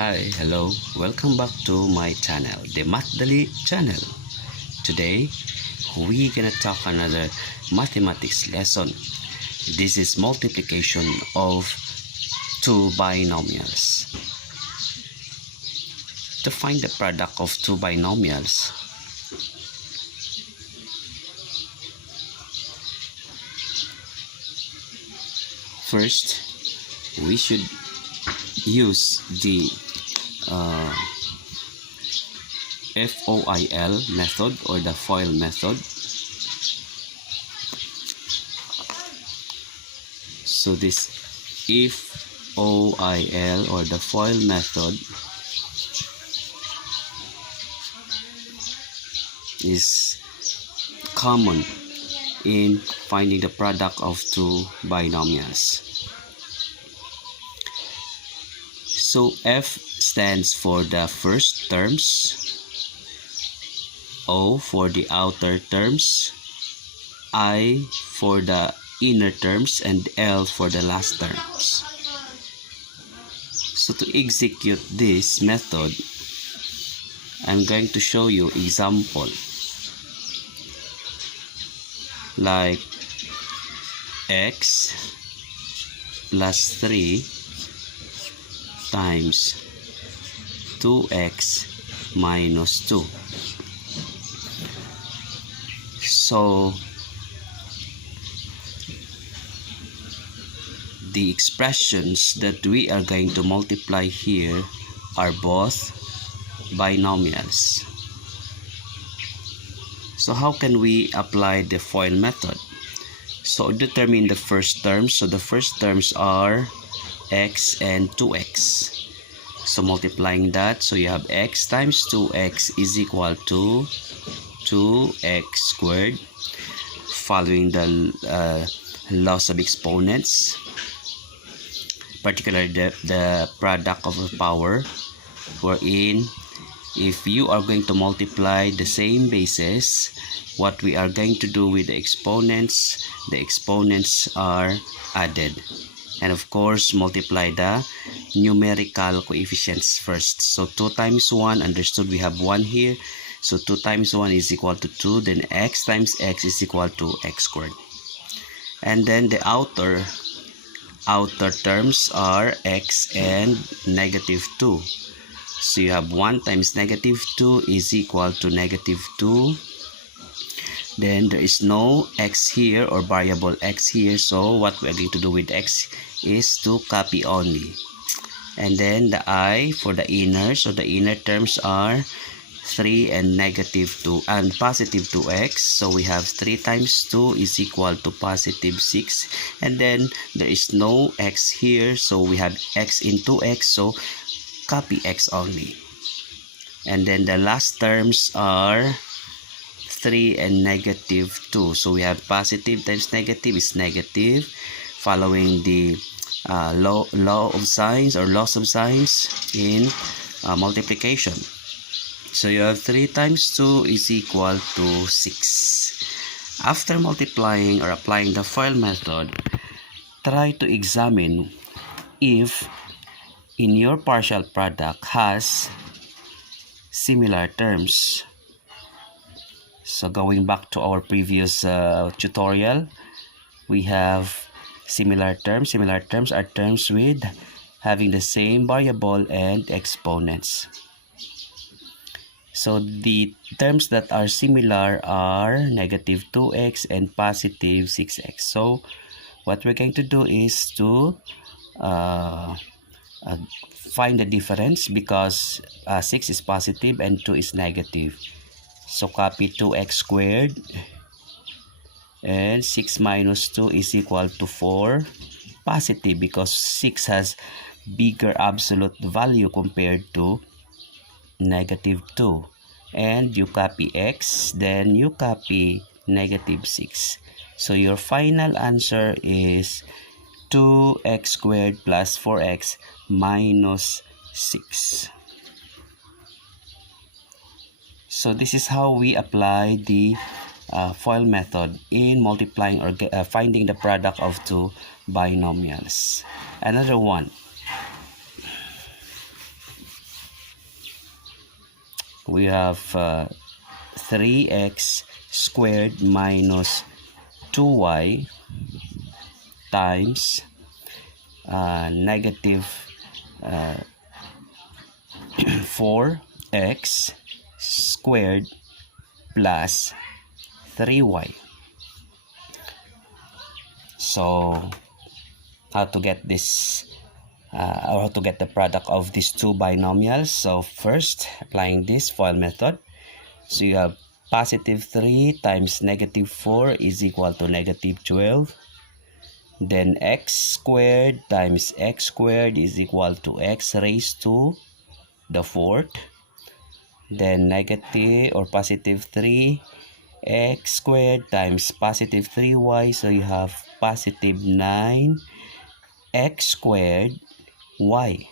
Hi, hello, welcome back to my channel, the MATHdali channel. Today, we're gonna talk another mathematics lesson. This is multiplication of two binomials. To find the product of two binomials, first, we should use the FOIL method or the FOIL method. So this FOIL or the FOIL method is common in finding the product of two binomials. So F stands for the first terms, O for the outer terms, I for the inner terms, and L for the last terms. So to execute this method, I'm going to show you example like x plus 3 times 2x minus 2. So the expressions that we are going to multiply here are both binomials. So how can we apply the FOIL method? So determine the first terms. So the first terms are x and 2x. So multiplying that, so you have x times 2x is equal to 2x squared, following the laws of exponents, particularly the product of a power, wherein if you are going to multiply the same bases, what we are going to do with the exponents are added. And of course, multiply the numerical coefficients first. So 2 times 1, understood we have 1 here. So 2 times 1 is equal to 2. Then x times x is equal to x squared. And then the outer terms are x and negative 2. So you have 1 times negative 2 is equal to negative 2. Then there is no x here or variable x here. So what we are going to do with x is to copy only. And then the I for the inner. So the inner terms are 3 and negative 2 and positive 2x. So we have 3 times 2 is equal to positive 6. And then there is no x here. So we have x into x. So copy x only. And then the last terms are 3 and negative 2. So we have positive times negative is negative, following the law of signs or laws of signs in multiplication. So you have 3 times 2 is equal to 6. After multiplying or applying the FOIL method, try to examine if in your partial product has similar terms. So going back to our previous tutorial, we have similar terms. Similar terms are terms with having the same variable and exponents. So the terms that are similar are negative 2x and positive 6x. So what we're going to do is to find the difference, because 6 is positive and 2 is negative. So copy 2x squared, and 6 minus 2 is equal to 4, positive because 6 has bigger absolute value compared to negative 2. And you copy x, then you copy negative 6. So your final answer is 2x squared plus 4x minus 6. So this is how we apply the FOIL method in multiplying or finding the product of two binomials. Another one. we have 3x squared minus 2y times negative 4x squared plus 3y. So how to get this or how to get the product of these two binomials? So first, applying this FOIL method. So you have positive 3 times negative 4 is equal to negative 12. Then x squared times x squared is equal to x raised to the fourth. Then negative or positive 3 x squared times positive 3y, so you have positive 9 x squared y.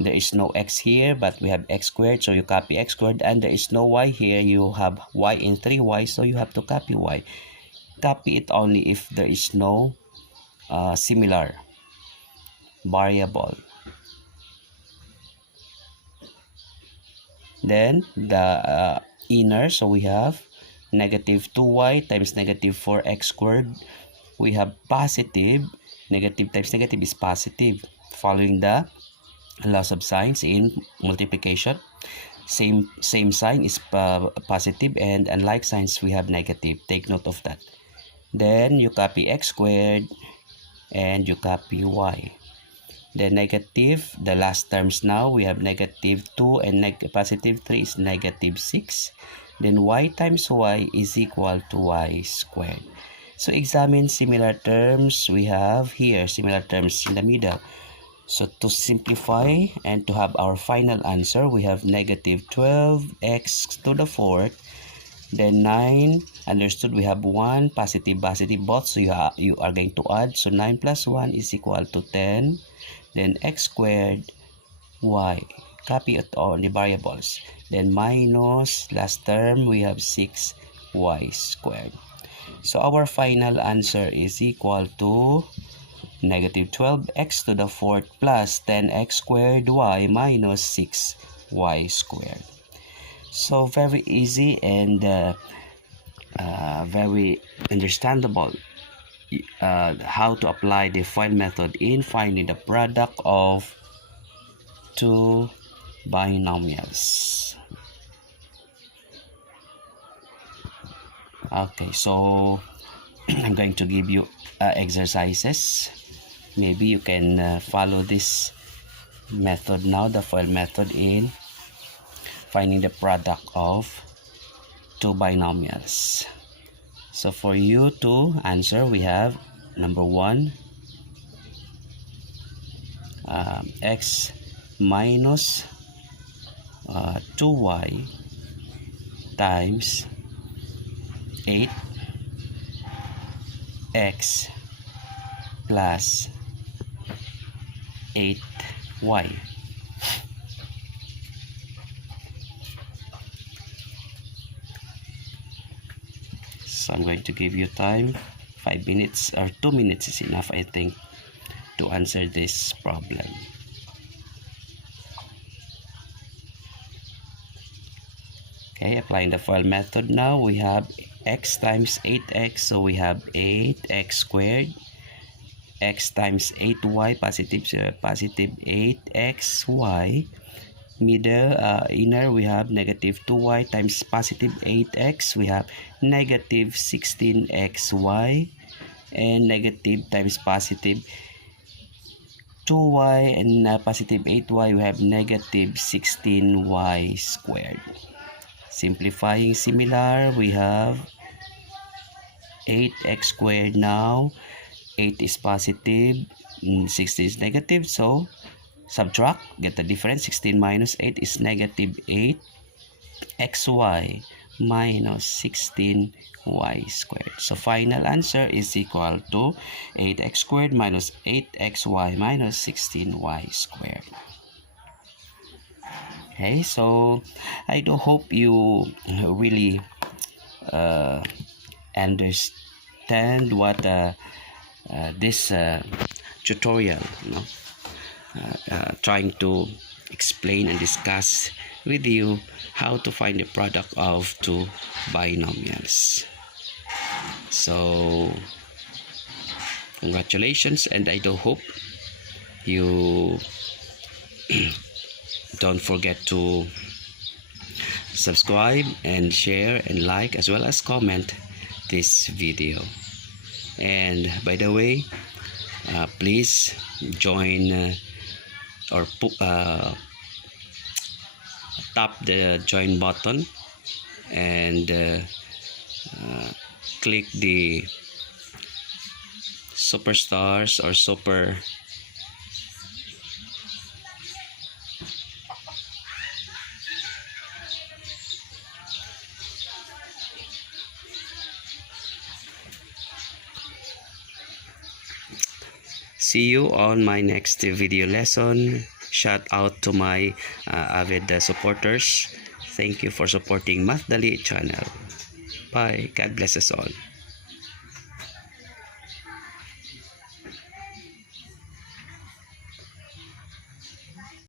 There is no x here, but we have x squared, so you copy x squared, and there is no y here. You have y in 3y, so you have to copy y. Copy it only if there is no similar variable. Then the inner, so we have negative 2y times negative 4x squared. We have positive, negative times negative is positive. Following the laws of signs in multiplication, same sign is positive, and unlike signs we have negative. Take note of that. Then you copy x squared and you copy y. The negative, the last terms now, we have negative 2 and positive 3 is negative 6. Then y times y is equal to y squared. So examine similar terms. We have here similar terms in the middle. So to simplify and to have our final answer, we have negative 12x to the fourth. Then 9, understood, we have 1, positive both, so you are going to add. So 9 plus 1 is equal to 10. Then x squared y, copy it all the variables. Then minus, last term, we have 6y squared. So our final answer is equal to negative 12x to the fourth plus 10x squared y minus 6y squared. So very easy and very understandable how to apply the FOIL method in finding the product of two binomials. Okay, so I'm going to give you exercises. Maybe you can follow this method now, the FOIL method, in finding the product of two binomials. So for you to answer, we have number 1, x minus 2y times 8x plus 8y. So I'm going to give you time, 5 minutes or 2 minutes is enough, I think, to answer this problem. Okay, applying the FOIL method now, we have x times 8x, so we have 8x squared. X times 8y, positive 8xy. Middle, inner, we have negative 2y times positive 8x. We have negative 16xy. And negative times positive 2y and positive 8y, we have negative 16y squared. Simplifying similar, we have 8x squared now. 8 is positive, 16 is negative, so subtract, get the difference. 16 minus 8 is negative 8 xy minus 16y squared. So final answer is equal to 8x squared minus 8xy minus 16y squared. Okay, so I do hope you really understand what this tutorial, trying to explain and discuss with you how to find the product of two binomials. So congratulations, and I do hope you don't forget to subscribe and share and like as well as comment this video. And by the way, please join or tap the join button and click the superstars or super See you on my next video lesson. Shout out to my avid supporters. Thank you for supporting MATHdali channel. Bye. God bless us all.